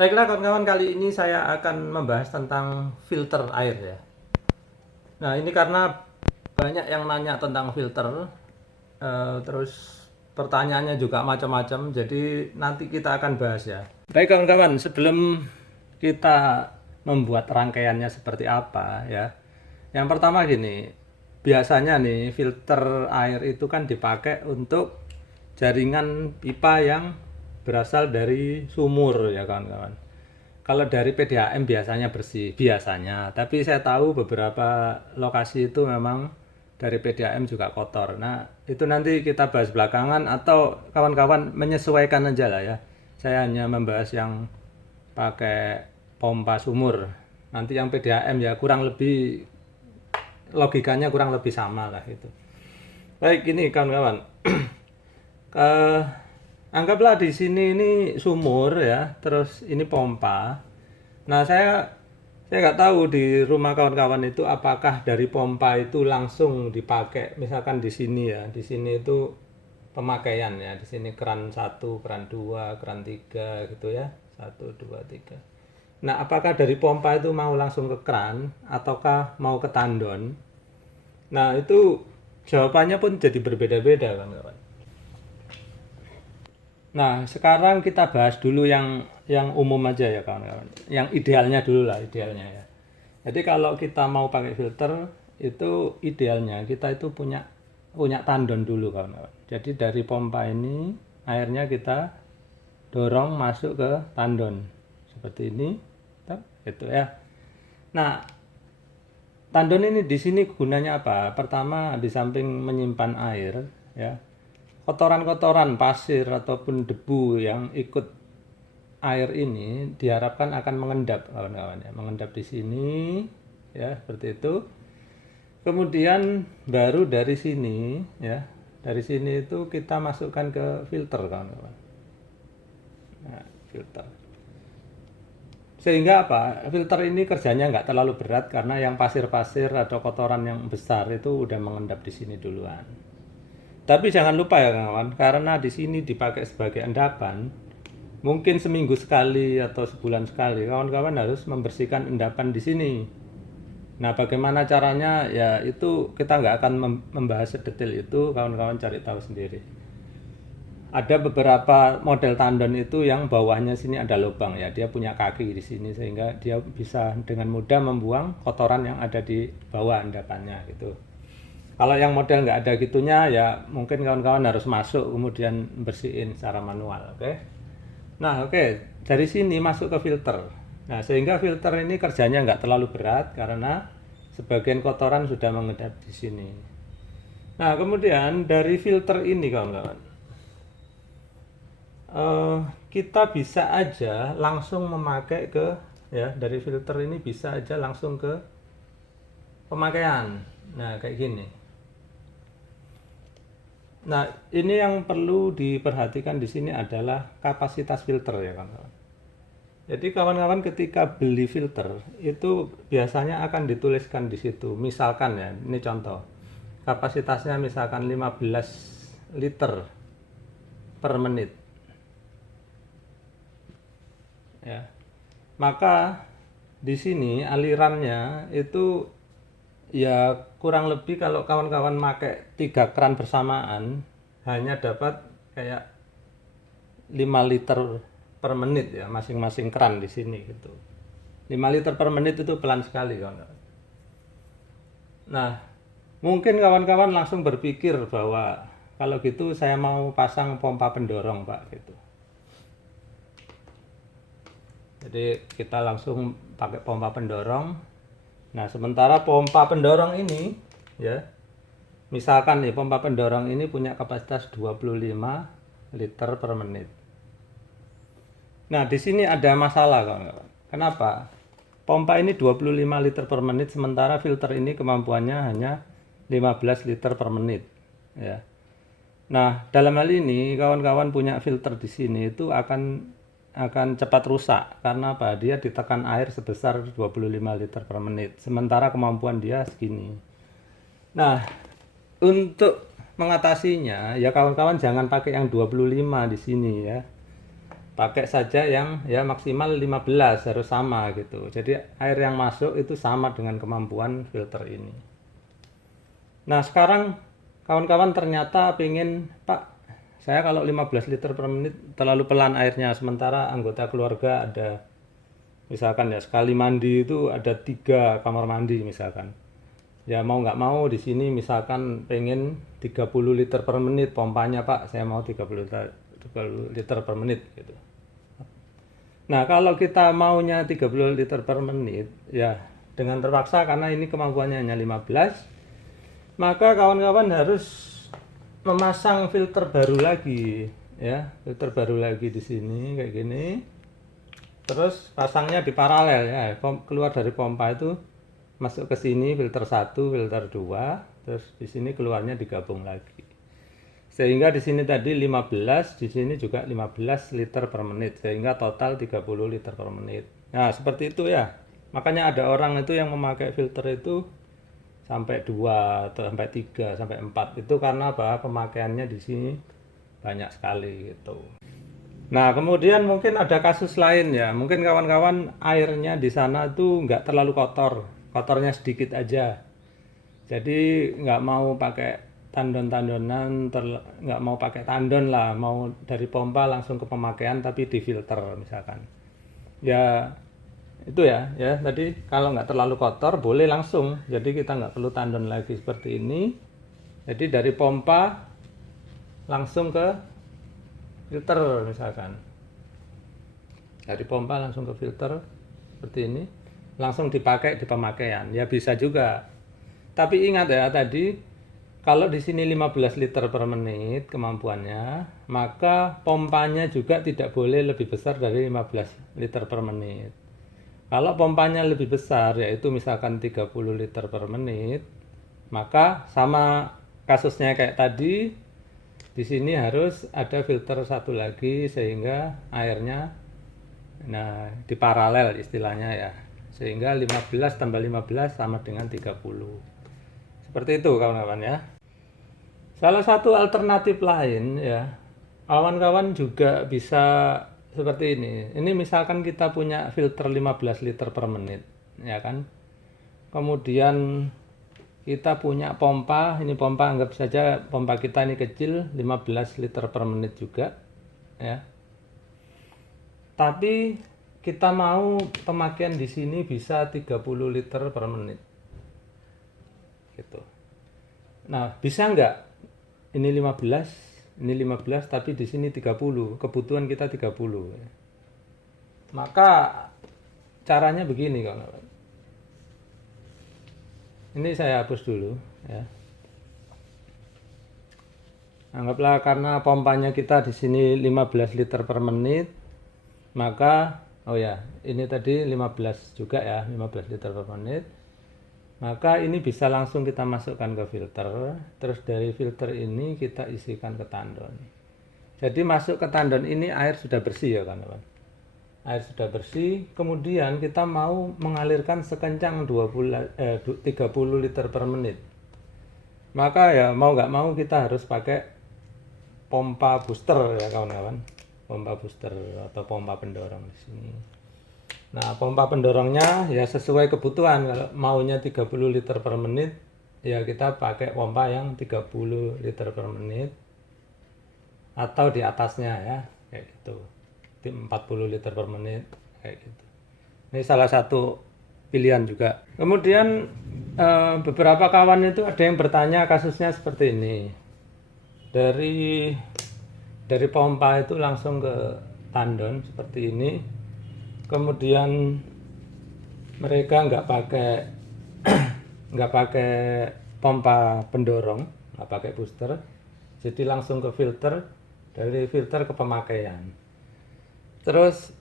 Baiklah kawan-kawan, kali ini saya akan membahas tentang filter air ya. Nah ini karena banyak yang nanya tentang filter, terus pertanyaannya juga macam-macam, jadi nanti kita akan bahas ya. Baik kawan-kawan, sebelum kita membuat rangkaiannya seperti apa ya. Yang pertama gini, biasanya nih filter air itu kan dipakai untuk jaringan pipa yang berasal dari sumur ya kawan-kawan. Kalau dari PDAM biasanya bersih, biasanya. Tapi saya tahu beberapa lokasi itu memang dari PDAM juga kotor. Nah, itu nanti kita bahas belakangan atau kawan-kawan menyesuaikan aja lah ya. Saya hanya membahas yang pakai pompa sumur. Nanti yang PDAM ya kurang lebih logikanya kurang lebih sama lah itu. Baik, ini kawan-kawan. Eh, Anggaplah di sini ini sumur ya, terus ini pompa. Nah, saya nggak tahu di rumah kawan-kawan itu apakah dari pompa itu langsung dipakai, misalkan di sini ya, di sini itu pemakaian ya, di sini keran 1, keran 2, keran 3 gitu ya, 1, 2, 3. Nah, apakah dari pompa itu mau langsung ke keran ataukah mau ke tandon? Nah, itu jawabannya pun jadi berbeda-beda kawan-kawan. Nah, sekarang kita bahas dulu yang umum aja ya kawan-kawan. Yang idealnya dulu lah, idealnya ya. Jadi kalau kita mau pakai filter itu idealnya kita itu punya punya tandon dulu kawan-kawan. Jadi dari pompa ini airnya kita dorong masuk ke tandon seperti ini, gitu ya. Nah, tandon ini di sini gunanya apa? Pertama, di samping menyimpan air ya, kotoran-kotoran pasir ataupun debu yang ikut air ini diharapkan akan mengendap kawan-kawan ya, mengendap di sini ya, seperti itu. Kemudian baru dari sini ya, dari sini itu kita masukkan ke filter kawan-kawan. Nah, filter. Sehingga apa? Filter ini kerjanya nggak terlalu berat karena yang pasir-pasir atau kotoran yang besar itu udah mengendap di sini duluan. Tapi jangan lupa ya kawan, karena di sini dipakai sebagai endapan, mungkin seminggu sekali atau sebulan sekali kawan-kawan harus membersihkan endapan di sini. Nah, bagaimana caranya? Ya itu kita nggak akan membahas sedetail itu, kawan-kawan cari tahu sendiri. Ada beberapa model tandon itu yang bawahnya sini ada lubang ya, dia punya kaki di sini sehingga dia bisa dengan mudah membuang kotoran yang ada di bawah endapannya gitu. Kalau yang model nggak ada gitunya ya mungkin kawan-kawan harus masuk kemudian bersihin secara manual, oke? Nah, oke, dari sini masuk ke filter. Nah, sehingga filter ini kerjanya nggak terlalu berat karena sebagian kotoran sudah mengendap di sini. Nah, kemudian dari filter ini kawan-kawan, eh, kita bisa aja langsung memakai ke ya, dari filter ini bisa aja langsung ke pemakaian. Nah, kayak gini. Nah, ini yang perlu diperhatikan di sini adalah kapasitas filter ya kawan-kawan. Jadi kawan-kawan ketika beli filter itu biasanya akan dituliskan di situ. Misalkan ya, ini contoh. Kapasitasnya misalkan 15 liter per menit. Ya. Maka di sini alirannya itu ya kurang lebih kalau kawan-kawan pakai 3 keran bersamaan hanya dapat kayak 5 liter per menit ya, masing-masing keran di sini gitu. 5 liter per menit itu pelan sekali kawan-kawan. Nah, mungkin kawan-kawan langsung berpikir bahwa kalau gitu saya mau pasang pompa pendorong Pak gitu. Jadi kita langsung pakai pompa pendorong. Nah, sementara pompa pendorong ini ya, misalkan nih pompa pendorong ini punya kapasitas 25 liter per menit. Nah, di sini ada masalah kawan-kawan. Kenapa? Pompa ini 25 liter per menit sementara filter ini kemampuannya hanya 15 liter per menit ya. Nah, dalam hal ini kawan-kawan punya filter di sini itu akan cepat rusak karena apa? Dia ditekan air sebesar 25 liter per menit sementara kemampuan dia segini. Nah, untuk mengatasinya ya kawan-kawan jangan pakai yang 25 di sini ya. pakai saja yang ya maksimal 15 harus sama gitu. Jadi air yang masuk itu sama dengan kemampuan filter ini. Nah sekarang kawan-kawan ternyata pengen, Pak, saya kalau 15 liter per menit terlalu pelan airnya, sementara anggota keluarga ada misalkan ya sekali mandi itu ada 3 kamar mandi misalkan. Ya mau nggak mau di sini misalkan pengen 30 liter per menit pompanya, Pak, saya mau 30 liter per menit gitu. Nah kalau kita maunya 30 liter per menit ya dengan terpaksa karena ini kemampuannya hanya 15, maka kawan-kawan harus memasang filter baru lagi ya, filter baru lagi di sini kayak gini. Terus pasangnya di paralel ya, keluar dari pompa itu masuk ke sini filter 1, filter 2, terus di sini keluarnya digabung lagi. Sehingga di sini tadi 15, di sini juga 15 liter per menit, sehingga total 30 liter per menit. Nah, seperti itu ya. Makanya ada orang itu yang memakai filter itu sampai 2 atau sampai 3, sampai 4. Itu karena apa? Pemakaiannya di sini banyak sekali gitu. Nah, kemudian mungkin ada kasus lain ya. Mungkin kawan-kawan airnya di sana tuh nggak terlalu kotor, kotornya sedikit aja. Jadi nggak mau pakai tandon-tandonan, nggak mau pakai tandon lah, mau dari pompa langsung ke pemakaian tapi difilter misalkan. Ya itu ya, ya tadi kalau nggak terlalu kotor boleh langsung. Jadi kita nggak perlu tandon lagi seperti ini. Jadi dari pompa langsung ke filter misalkan. Dari pompa langsung ke filter seperti ini, langsung dipakai di pemakaian. Ya bisa juga. Tapi ingat ya tadi, kalau di sini 15 liter per menit kemampuannya, maka pompanya juga tidak boleh lebih besar dari 15 liter per menit. Kalau pompanya lebih besar, yaitu misalkan 30 liter per menit, maka sama kasusnya kayak tadi, di sini harus ada filter satu lagi sehingga airnya di paralel istilahnya ya. Sehingga 15 tambah 15 sama dengan 30. Seperti itu kawan-kawan ya. Salah satu alternatif lain ya, kawan-kawan juga bisa seperti ini. Ini misalkan kita punya filter 15 liter per menit, ya kan. Kemudian kita punya pompa, ini pompa anggap saja pompa kita ini kecil, 15 liter per menit juga, ya. Tapi kita mau pemakaian di sini bisa 30 liter per menit. Gitu. Nah, bisa nggak ini 15 tapi di sini 30, kebutuhan kita 30. Maka caranya begini kawan-kawan. Ini saya hapus dulu ya. Anggaplah karena pompanya kita di sini 15 liter per menit, maka ini tadi 15 juga ya, 15 liter per menit. Maka ini bisa langsung kita masukkan ke filter, terus dari filter ini kita isikan ke tandon. Jadi masuk ke tandon ini air sudah bersih ya kawan-kawan. Air sudah bersih, kemudian kita mau mengalirkan sekencang 30 liter per menit. Maka ya mau nggak mau kita harus pakai pompa booster ya kawan-kawan. Pompa booster atau pompa pendorong di sini. Nah, pompa pendorongnya ya sesuai kebutuhan. Kalau maunya 30 liter per menit, ya kita pakai pompa yang 30 liter per menit atau di atasnya ya, kayak gitu. 40 liter per menit kayak gitu. Ini salah satu pilihan juga. Kemudian beberapa kawan itu ada yang bertanya kasusnya seperti ini. Dari pompa itu langsung ke tandon seperti ini. Kemudian mereka nggak pakai pompa pendorong, nggak pakai booster, jadi langsung ke filter, dari filter ke pemakaian. Terus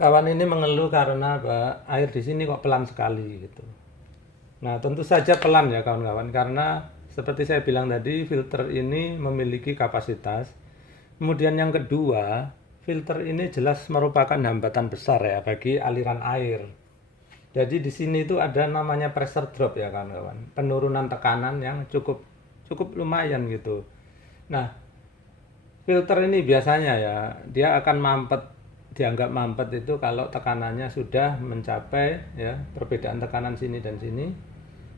kawan ini mengeluh karena air di sini kok pelan sekali gitu. Nah tentu saja pelan ya kawan-kawan, karena seperti saya bilang tadi, filter ini memiliki kapasitas. Kemudian yang kedua, filter ini jelas merupakan hambatan besar ya bagi aliran air. Jadi di sini itu ada namanya pressure drop ya kawan-kawan, penurunan tekanan yang cukup lumayan gitu. Nah, filter ini biasanya ya dia akan mampet dianggap mampet itu kalau tekanannya sudah mencapai, ya, perbedaan tekanan sini dan sini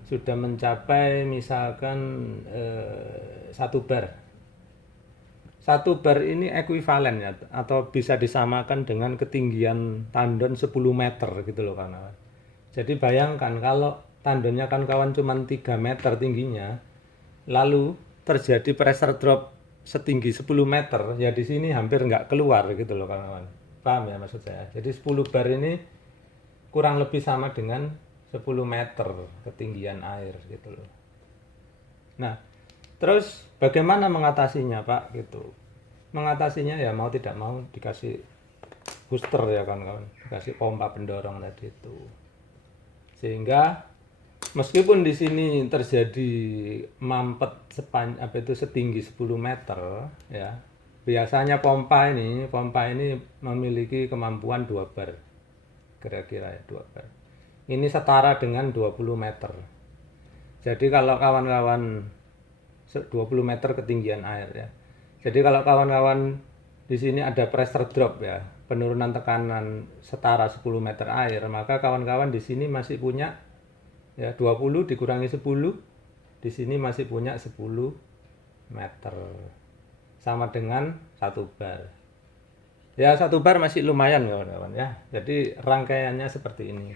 sudah mencapai misalkan 1 bar. 1 bar ini ekuivalen ya, atau bisa disamakan dengan ketinggian tandon 10 meter gitu loh kawan-kawan. Jadi bayangkan kalau tandonnya kawan-kawan cuma 3 meter tingginya, lalu terjadi pressure drop setinggi 10 meter, ya di sini hampir nggak keluar gitu loh kawan-kawan. Paham ya maksud saya? Jadi 10 bar ini kurang lebih sama dengan 10 meter ketinggian air gitu loh. Nah, terus bagaimana mengatasinya Pak gitu? Mengatasinya ya mau tidak mau dikasih booster ya kawan-kawan, dikasih pompa pendorong tadi itu. Sehingga meskipun di sini terjadi mampet setinggi 10 meter ya, biasanya pompa ini memiliki kemampuan 2 bar. Kira-kira ya 2 bar. Ini setara dengan 20 meter. Jadi kalau kawan-kawan 20 meter ketinggian air ya. Jadi kalau kawan-kawan di sini ada pressure drop ya, penurunan tekanan setara 10 meter air, maka kawan-kawan di sini masih punya ya 20 dikurangi 10, di sini masih punya 10 meter. Sama dengan 1 bar. Ya 1 bar masih lumayan kawan-kawan ya. Jadi rangkaiannya seperti ini.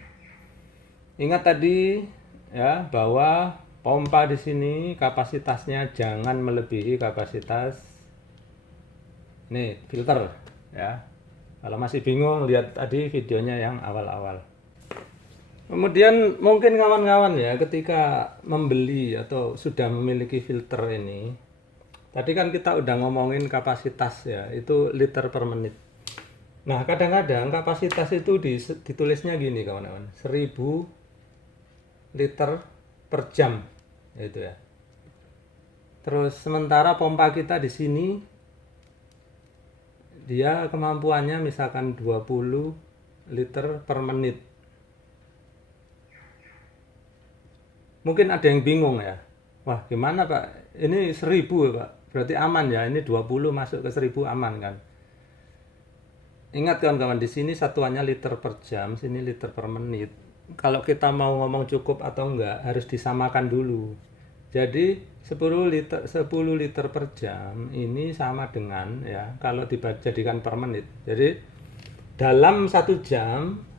Ingat tadi ya bahwa pompa di sini kapasitasnya jangan melebihi kapasitas nih filter ya. Kalau masih bingung lihat tadi videonya yang awal-awal. Kemudian mungkin kawan-kawan ya ketika membeli atau sudah memiliki filter ini, tadi kan kita udah ngomongin kapasitas ya, itu liter per menit. Nah kadang-kadang kapasitas itu ditulisnya gini kawan-kawan, 1000 liter per jam itu ya. Terus sementara pompa kita di sini dia kemampuannya misalkan 20 liter per menit. Mungkin ada yang bingung ya. Wah, gimana Pak? Ini 1000 ya, Pak. Berarti aman ya. Ini 20 masuk ke 1000 aman kan? Ingat kawan-kawan, di sini satuannya liter per jam, sini liter per menit. Kalau kita mau ngomong cukup atau enggak, harus disamakan dulu. Jadi 10 liter per jam ini sama dengan ya, kalau dijadikan per menit. Jadi dalam 1 jam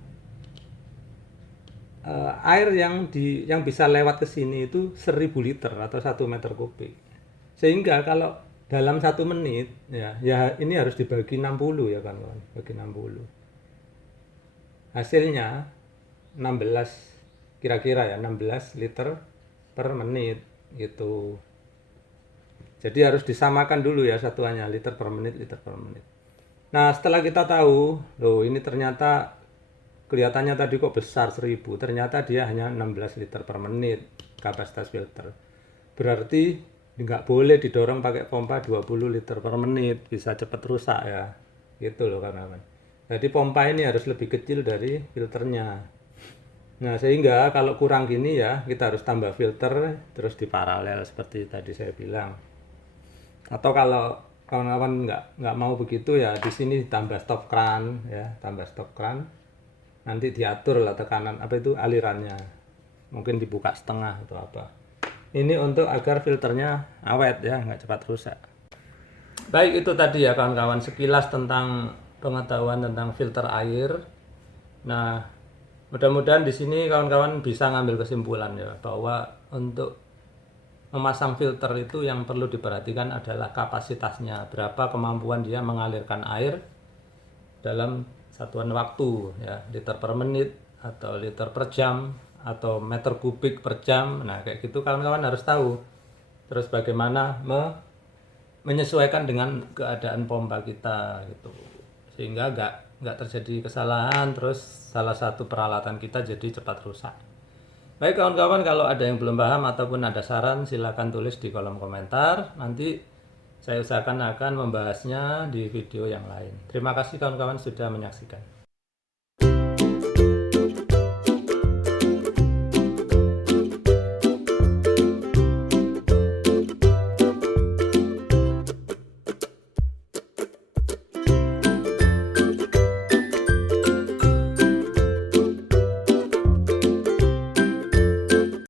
air yang bisa lewat ke sini itu 1000 liter atau 1 meter kubik. Sehingga kalau dalam 1 menit ya ini harus dibagi 60 ya kan, bagi 60. Hasilnya 16 kira-kira ya 16 liter per menit gitu. Jadi harus disamakan dulu ya satuannya liter per menit, liter per menit. Nah, setelah kita tahu, loh ini ternyata kelihatannya tadi kok besar 1000, ternyata dia hanya 16 liter per menit kapasitas filter. Berarti nggak boleh didorong pakai pompa 20 liter per menit, bisa cepat rusak ya. Gitu loh kawan-kawan. Jadi pompa ini harus lebih kecil dari filternya. Nah, sehingga kalau kurang gini ya, kita harus tambah filter terus di paralel seperti tadi saya bilang. Atau kalau kawan-kawan nggak mau begitu ya, di sini tambah stop kran ya, tambah stop kran. Nanti diatur lah tekanan alirannya, mungkin dibuka setengah atau apa. Ini untuk agar filternya awet ya, nggak cepat rusak. Baik, itu tadi ya kawan-kawan sekilas tentang pengetahuan tentang filter air. Nah, mudah-mudahan di sini kawan-kawan bisa ngambil kesimpulan ya bahwa untuk memasang filter itu yang perlu diperhatikan adalah kapasitasnya, berapa kemampuan dia mengalirkan air dalam satuan waktu ya, liter per menit atau liter per jam atau meter kubik per jam. Nah kayak gitu kawan-kawan harus tahu. Terus bagaimana menyesuaikan dengan keadaan pompa kita gitu, sehingga nggak terjadi kesalahan terus salah satu peralatan kita jadi cepat rusak. Baik kawan-kawan, kalau ada yang belum paham ataupun ada saran silakan tulis di kolom komentar, nanti saya usahakan akan membahasnya di video yang lain. Terima kasih kawan-kawan sudah menyaksikan.